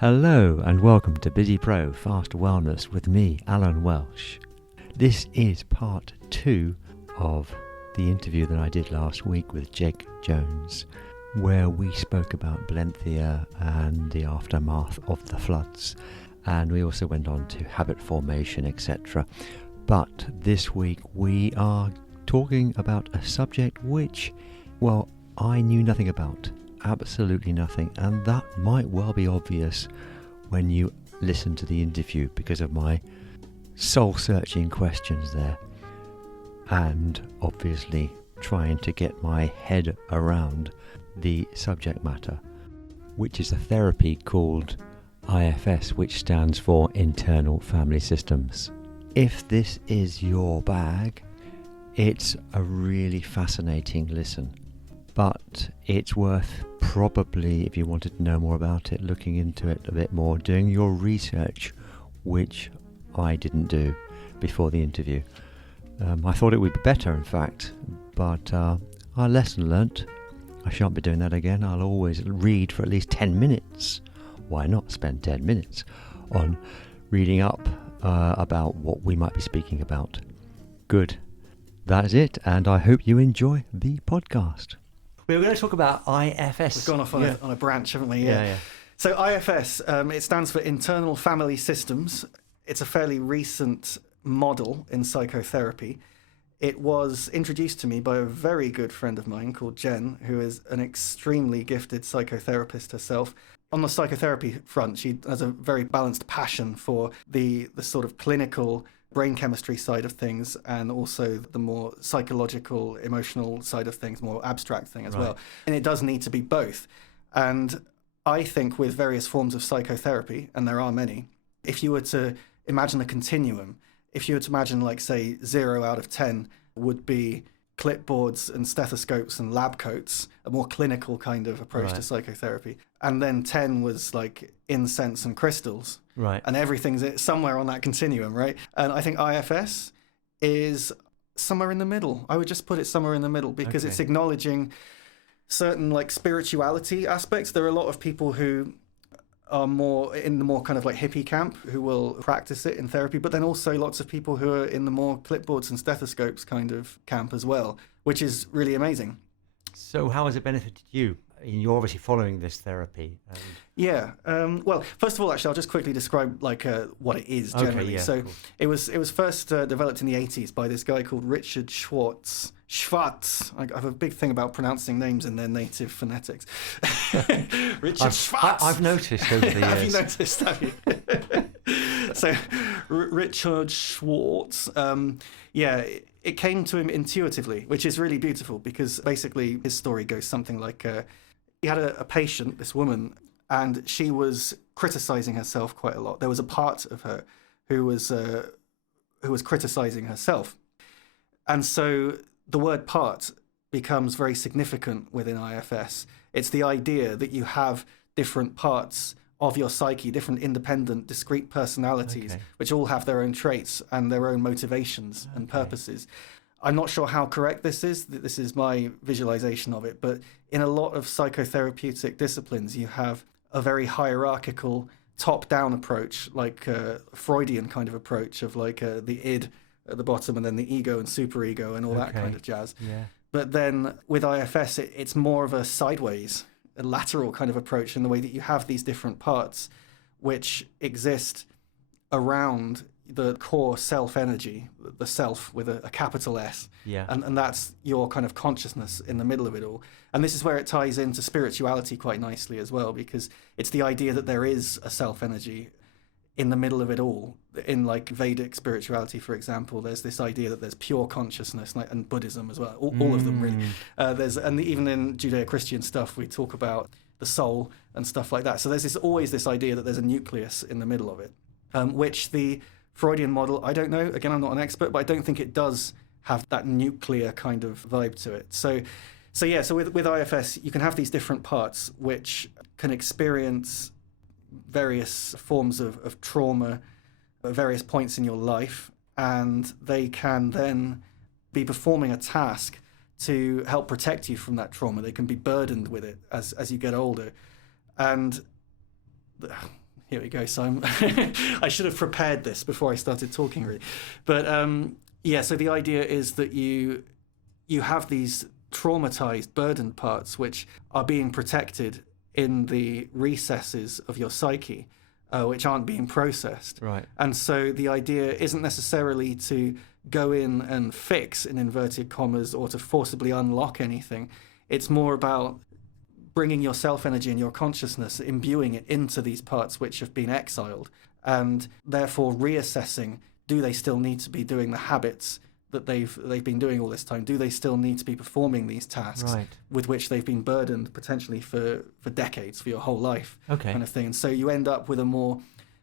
Hello and welcome to Busy Pro Fast Wellness with me, Alan Welsh. This is part 2 of the interview that I did last week with Jake Jones, where we spoke about Blenthia and the aftermath of the floods, and we also went on to habit formation, etc. But this week we are talking about a subject which, well, I knew nothing about. Absolutely nothing, and that might well be obvious when you listen to the interview because of my soul-searching questions there, and obviously trying to get my head around the subject matter, which is a therapy called IFS, which stands for Internal Family Systems. If this is your bag, it's a really fascinating listen. But it's worth probably, if you wanted to know more about it, looking into it a bit more, doing your research, which I didn't do before the interview. I thought it would be better, in fact, but our lesson learnt. I shan't be doing that again. I'll always read for at least 10 minutes. Why not spend 10 minutes on reading up about what we might be speaking about? Good. That is it, and I hope you enjoy the podcast. We were going to talk about IFS. We've gone off on a branch, haven't we? Yeah. So IFS, it stands for Internal Family Systems. It's a fairly recent model in psychotherapy. It was introduced to me by a very good friend of mine called Jen, who is an extremely gifted psychotherapist herself. On the psychotherapy front, she has a very balanced passion for the sort of clinical brain chemistry side of things, and also the more psychological, emotional side of things, more abstract thing as well. And it does need to be both. And I think with various forms of psychotherapy, and there are many, if you were to imagine a continuum, if you were to imagine, like, say, 0 out of 10 would be clipboards and stethoscopes and lab coats, a more clinical kind of approach to psychotherapy. And then 10 was like incense and crystals. Right. And everything's somewhere on that continuum, right? And I think IFS is somewhere in the middle. I would just put it somewhere in the middle because it's acknowledging certain like spirituality aspects. There are a lot of people who are more in the more kind of like hippie camp who will practice it in therapy, but then also lots of people who are in the more clipboards and stethoscopes kind of camp as well, which is really amazing. So how has it benefited you? You're obviously following this therapy. Well, first of all, actually, I'll just quickly describe like what it is generally. Cool. It was first developed in the 80s by this guy called Richard Schwartz. I have a big thing about pronouncing names in their native phonetics. Richard Schwartz. I've noticed over the years. Have you noticed? Have you? So, Richard Schwartz. It came to him intuitively, which is really beautiful because basically his story goes something like he had a patient, this woman, and she was criticizing herself quite a lot. There was a part of her who was criticizing herself, and so the word part becomes very significant within IFS. It's the idea that you have different parts of your psyche, different independent, discrete personalities, which all have their own traits and their own motivations and purposes. I'm not sure how correct this is. This is my visualization of it. But in a lot of psychotherapeutic disciplines, you have a very hierarchical top-down approach, like a Freudian kind of approach of like the id at the bottom and then the ego and superego and all that kind of jazz. Yeah. But then with IFS, it's more of a sideways, a lateral kind of approach in the way that you have these different parts which exist around the core self energy, the self with a capital S. Yeah. And that's your kind of consciousness in the middle of it all. And this is where it ties into spirituality quite nicely as well, because it's the idea that there is a self energy in the middle of it all. In like Vedic spirituality, for example, there's this idea that there's pure consciousness, and Buddhism as well, all of them really. Even in Judeo-Christian stuff, we talk about the soul and stuff like that. So there's always this idea that there's a nucleus in the middle of it, which the Freudian model, I don't know, again, I'm not an expert, but I don't think it does have that nuclear kind of vibe to it. So with IFS, you can have these different parts which can experience various forms of trauma at various points in your life, and they can then be performing a task to help protect you from that trauma. They can be burdened with it as you get older. And Here we go. So I should have prepared this before I started talking, really. But yeah, so the idea is that you have these traumatized, burdened parts which are being protected in the recesses of your psyche, which aren't being processed. Right. And so the idea isn't necessarily to go in and fix, in inverted commas, or to forcibly unlock anything. It's more about bringing your self-energy and your consciousness, imbuing it into these parts which have been exiled, and therefore reassessing, do they still need to be doing the habits that they've been doing all this time? Do they still need to be performing these tasks with which they've been burdened potentially for decades, for your whole life, kind of thing? And so you end up with a more,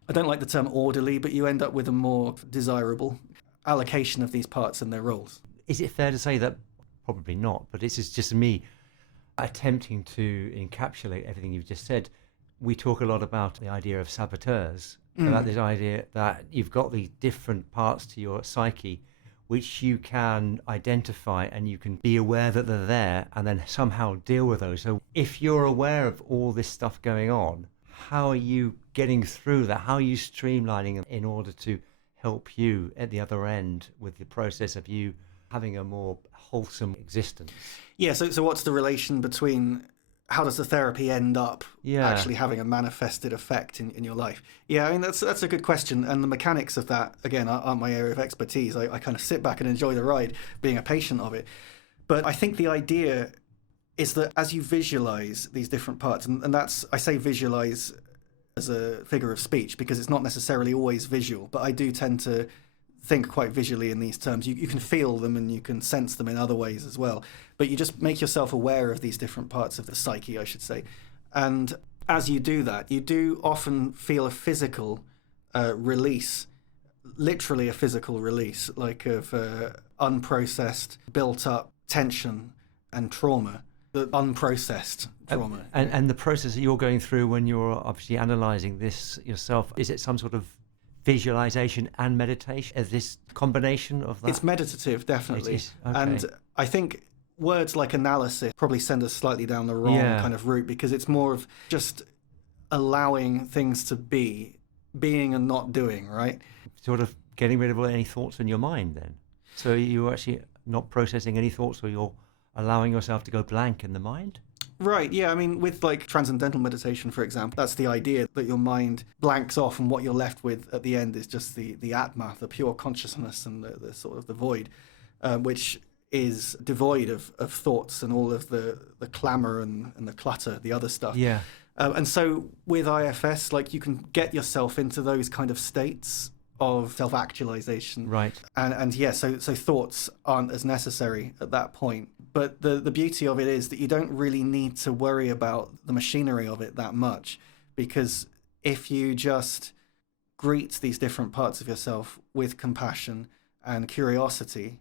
I don't like the term orderly, but you end up with a more desirable allocation of these parts and their roles. Is it fair to say that, probably not, but this is just me attempting to encapsulate everything you've just said. We talk a lot about the idea of saboteurs, about this idea that you've got these different parts to your psyche which you can identify and you can be aware that they're there and then somehow deal with those. So if you're aware of all this stuff going on, how are you getting through that? How are you streamlining in order to help you at the other end with the process of you having a more wholesome existence? Yeah, so what's the relation between how does the therapy end up actually having a manifested effect in your life? Yeah, I mean, that's a good question. And the mechanics of that, again, aren't my area of expertise. I kind of sit back and enjoy the ride, being a patient of it. But I think the idea is that as you visualize these different parts, and that's, I say visualize as a figure of speech because it's not necessarily always visual, but I do tend to think quite visually in these terms. You can feel them and you can sense them in other ways as well. But you just make yourself aware of these different parts of the psyche, I should say. And as you do that, you do often feel a physical release, literally a physical release, like of unprocessed, built up tension and trauma, the unprocessed trauma. And the process that you're going through when you're obviously analysing this yourself, is it some sort of visualization and meditation? Is this combination of that? It's meditative, definitely. It is. Okay. And I think words like analysis probably send us slightly down the wrong kind of route, because it's more of just allowing things to be, being and not doing, right? Sort of getting rid of any thoughts in your mind then. So you're actually not processing any thoughts, or you're allowing yourself to go blank in the mind? Right, yeah. I mean, with like transcendental meditation, for example, that's the idea that your mind blanks off and what you're left with at the end is just the Atma, the pure consciousness, and the sort of the void, which is devoid of thoughts and all of the clamor and the clutter, the other stuff. Yeah. And so with IFS, like, you can get yourself into those kind of states of self-actualization. Right. And yeah, so thoughts aren't as necessary at that point. But the beauty of it is that you don't really need to worry about the machinery of it that much, because if you just greet these different parts of yourself with compassion and curiosity,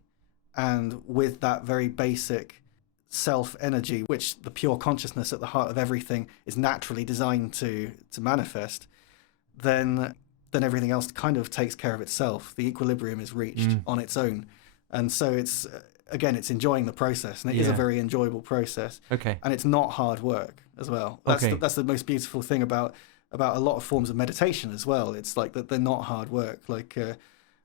and with that very basic self-energy, which the pure consciousness at the heart of everything is naturally designed to manifest, then everything else kind of takes care of itself. The equilibrium is reached on its own. And so it's, again, it's enjoying the process, and it is a very enjoyable process. Okay. And it's not hard work as well. That's the most beautiful thing about a lot of forms of meditation as well. It's like that they're not hard work. Like,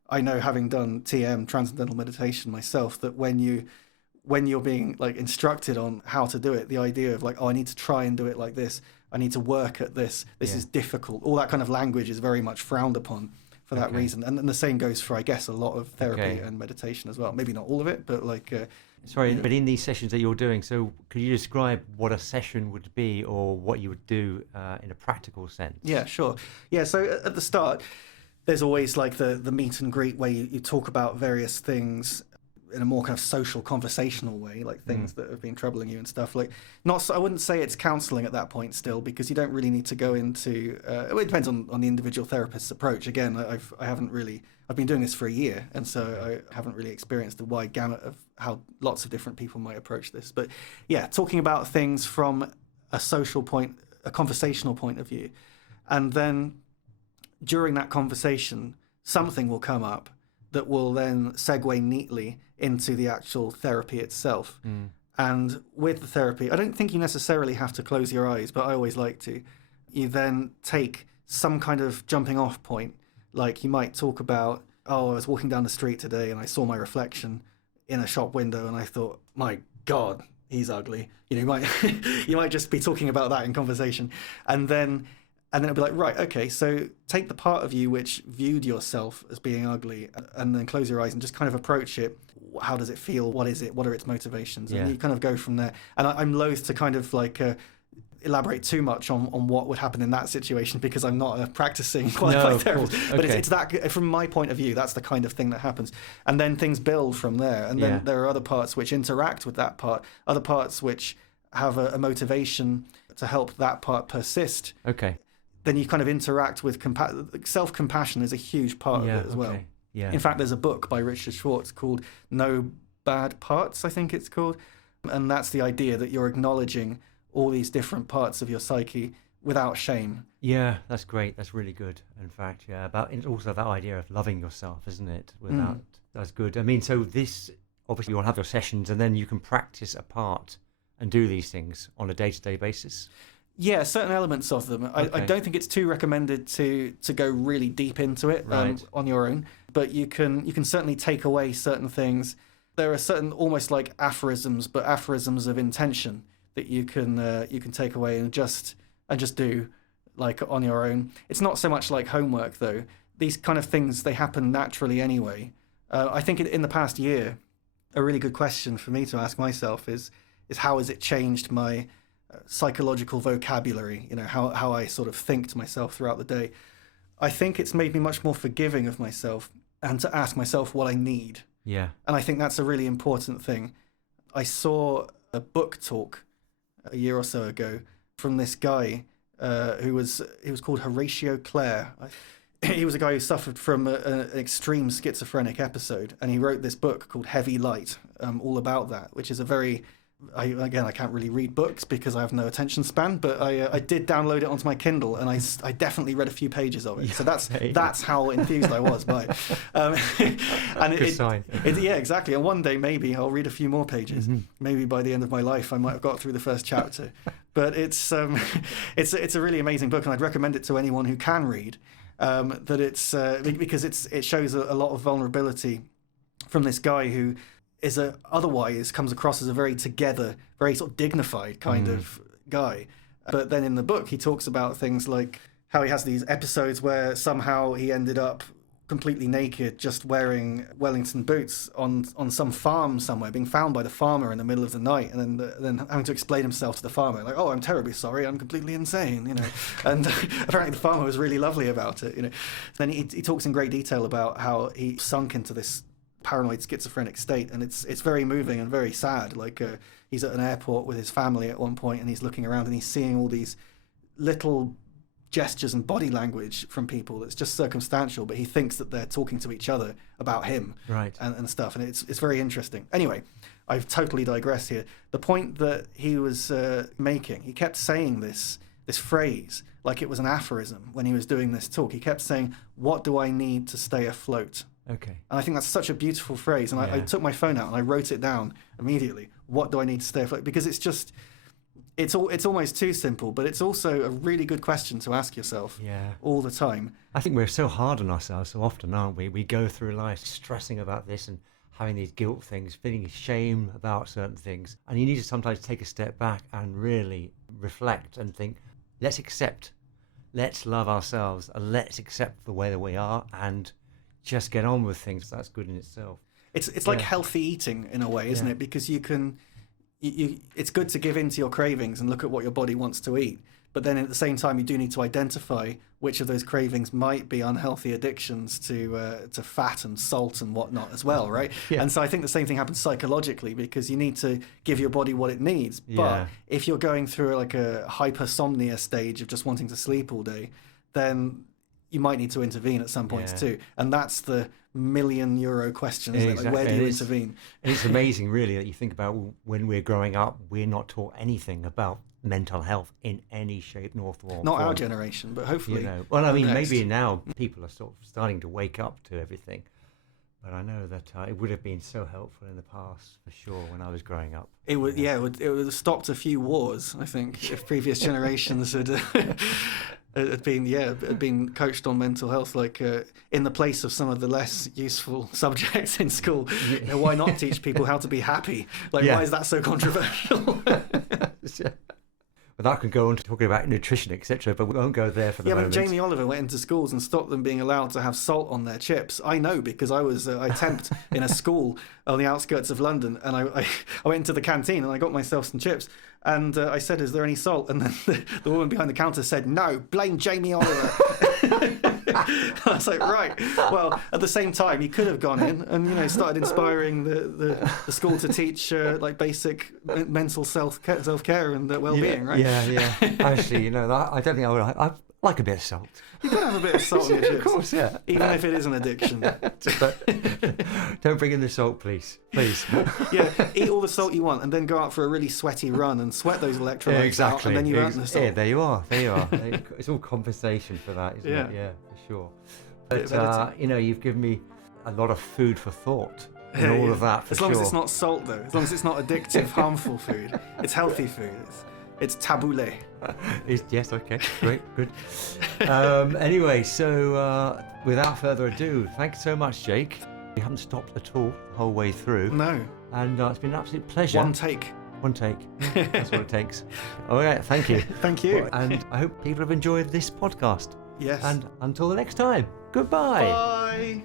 I know, having done TM, transcendental meditation myself, that when you're being like instructed on how to do it, the idea of like, oh, I need to try and do it like this, I need to work at this is difficult, all that kind of language is very much frowned upon for that reason. And the same goes for, I guess, a lot of therapy and meditation as well. Maybe not all of it, but like... Sorry, but in these sessions that you're doing, so could you describe what a session would be, or what you would do in a practical sense? Yeah, sure. Yeah, so at the start, there's always like the meet and greet where you talk about various things in a more kind of social, conversational way, like things that have been troubling you and stuff. Like, I wouldn't say it's counselling at that point still, because you don't really need to go into. It depends on the individual therapist's approach. Again, I've been doing this for a year, and so I haven't really experienced a wide gamut of how lots of different people might approach this. But yeah, talking about things from a social point, a conversational point of view, and then during that conversation, something will come up that will then segue neatly into the actual therapy itself. And with the therapy, I don't think you necessarily have to close your eyes, but I always like to. You then take some kind of jumping off point. Like you might talk about, oh, I was walking down the street today and I saw my reflection in a shop window and I thought, my God, he's ugly. You might you might just be talking about that in conversation, and then it'll be like, right, okay, so take the part of you which viewed yourself as being ugly, and then close your eyes and just kind of approach it. How does it feel? What is it? What are its motivations? And you kind of go from there. And I'm loath to kind of like elaborate too much on what would happen in that situation, because I'm not a practicing qualified therapist. Okay. But it's that, from my point of view, that's the kind of thing that happens. And then things build from there. And then there are other parts which interact with that part, other parts which have a motivation to help that part persist. Okay. Then you kind of interact with self-compassion is a huge part of it as well. Yeah. In fact, there's a book by Richard Schwartz called No Bad Parts, I think it's called. And that's the idea that you're acknowledging all these different parts of your psyche without shame. Yeah, that's great. That's really good. In fact, it's also that idea of loving yourself, isn't it? That's good. I mean, so this, obviously you'll have your sessions and then you can practice apart and do these things on a day-to-day basis. Yeah, certain elements of them. I don't think it's too recommended to go really deep into it on your own, but you can certainly take away certain things. There are certain almost like aphorisms, but aphorisms of intention that you can take away and just do like on your own. It's not so much like homework though. These kind of things, they happen naturally anyway. I think in the past year, a really good question for me to ask myself is how has it changed my psychological vocabulary, how I sort of think to myself throughout the day. I think it's made me much more forgiving of myself and to ask myself what I need. Yeah. And I think that's a really important thing. I saw a book talk a year or so ago from this guy he was called Horatio Clare. He was a guy who suffered from an extreme schizophrenic episode, and he wrote this book called Heavy Light, all about that, which is a very... I can't really read books because I have no attention span, but I did download it onto my Kindle, and I definitely read a few pages of it. So that's how enthused I was by it. And Good sign. Yeah, exactly. And one day maybe I'll read a few more pages. Mm-hmm. Maybe by the end of my life I might have got through the first chapter. But it's a really amazing book, and I'd recommend it to anyone who can read. That it's because it shows a lot of vulnerability from this guy who otherwise comes across as a very together, very sort of dignified kind of guy. But then in the book, he talks about things like how he has these episodes where somehow he ended up completely naked, just wearing Wellington boots on some farm somewhere, being found by the farmer in the middle of the night, and then having to explain himself to the farmer, like, oh, I'm terribly sorry, I'm completely insane, And apparently the farmer was really lovely about it, Then he talks in great detail about how he sunk into this paranoid schizophrenic state, and it's very moving and very sad. Like he's at an airport with his family at one point, and he's looking around and he's seeing all these little gestures and body language from people that's just circumstantial, but he thinks that they're talking to each other about him, right, and stuff, and it's very interesting. Anyway, I've totally digressed here. The point that he was making, he kept saying this phrase like it was an aphorism when he was doing this talk. He kept saying, what do I need to stay afloat? Okay. And I think that's such a beautiful phrase. And I took my phone out and I wrote it down immediately. What do I need to stay afloat? Because it's almost too simple, but it's also a really good question to ask yourself all the time. I think we're so hard on ourselves so often, aren't we? We go through life stressing about this and having these guilt things, feeling shame about certain things. And you need to sometimes take a step back and really reflect and think, let's accept, let's love ourselves, and let's accept the way that we are, and just get on with things. That's good in itself. It's like healthy eating in a way, isn't it? Because you can, it's good to give in to your cravings and look at what your body wants to eat. But then at the same time, you do need to identify which of those cravings might be unhealthy addictions to fat and salt and whatnot as well, right? Yeah. And so I think the same thing happens psychologically, because you need to give your body what it needs. But if you're going through like a hypersomnia stage of just wanting to sleep all day, then you might need to intervene at some points too. And that's the €1 million question, isn't it? Like, where do you intervene? It's amazing, really, that you think about when we're growing up, we're not taught anything about mental health in any shape nor form. Not our generation, but hopefully. Well, I mean, maybe now people are sort of starting to wake up to everything. But I know that it would have been so helpful in the past, for sure, when I was growing up. It would have stopped a few wars, I think, if previous generations had. had been coached on mental health, like in the place of some of the less useful subjects in school. You know, why not teach people how to be happy? Like, why is that so controversial? Well, that could go on to talking about nutrition, etc., but we won't go there for the moment. Yeah, but Jamie Oliver went into schools and stopped them being allowed to have salt on their chips. I know, because I temped in a school on the outskirts of London, and I went into the canteen and I got myself some chips, and I said, "Is there any salt?" And then the woman behind the counter said, "No, blame Jamie Oliver." I was like, right. Well, at the same time, you could have gone in and started inspiring the school to teach like basic mental self-care and well-being, right? Yeah. Actually, I don't think I would. I like a bit of salt. You've got to have a bit of salt in your chips. Of course, yeah. Even if it is an addiction. Don't bring in the salt, please. Yeah, eat all the salt you want and then go out for a really sweaty run and sweat those electrolytes out, and then you earn the salt. Yeah, there you are. It's all compensation for that, isn't it? Yeah, for sure. But, you've given me a lot of food for thought and all of that, for sure. As long as it's not salt, though. As long as it's not addictive, harmful food. It's healthy food. It's tabouleh. Yes, okay, great, good. Anyway, so without further ado, thanks so much, Jake. You haven't stopped at all the whole way through. No. And it's been an absolute pleasure. One take. That's what it takes. All right, thank you. Thank you. And I hope people have enjoyed this podcast. Yes. And until the next time, goodbye. Bye.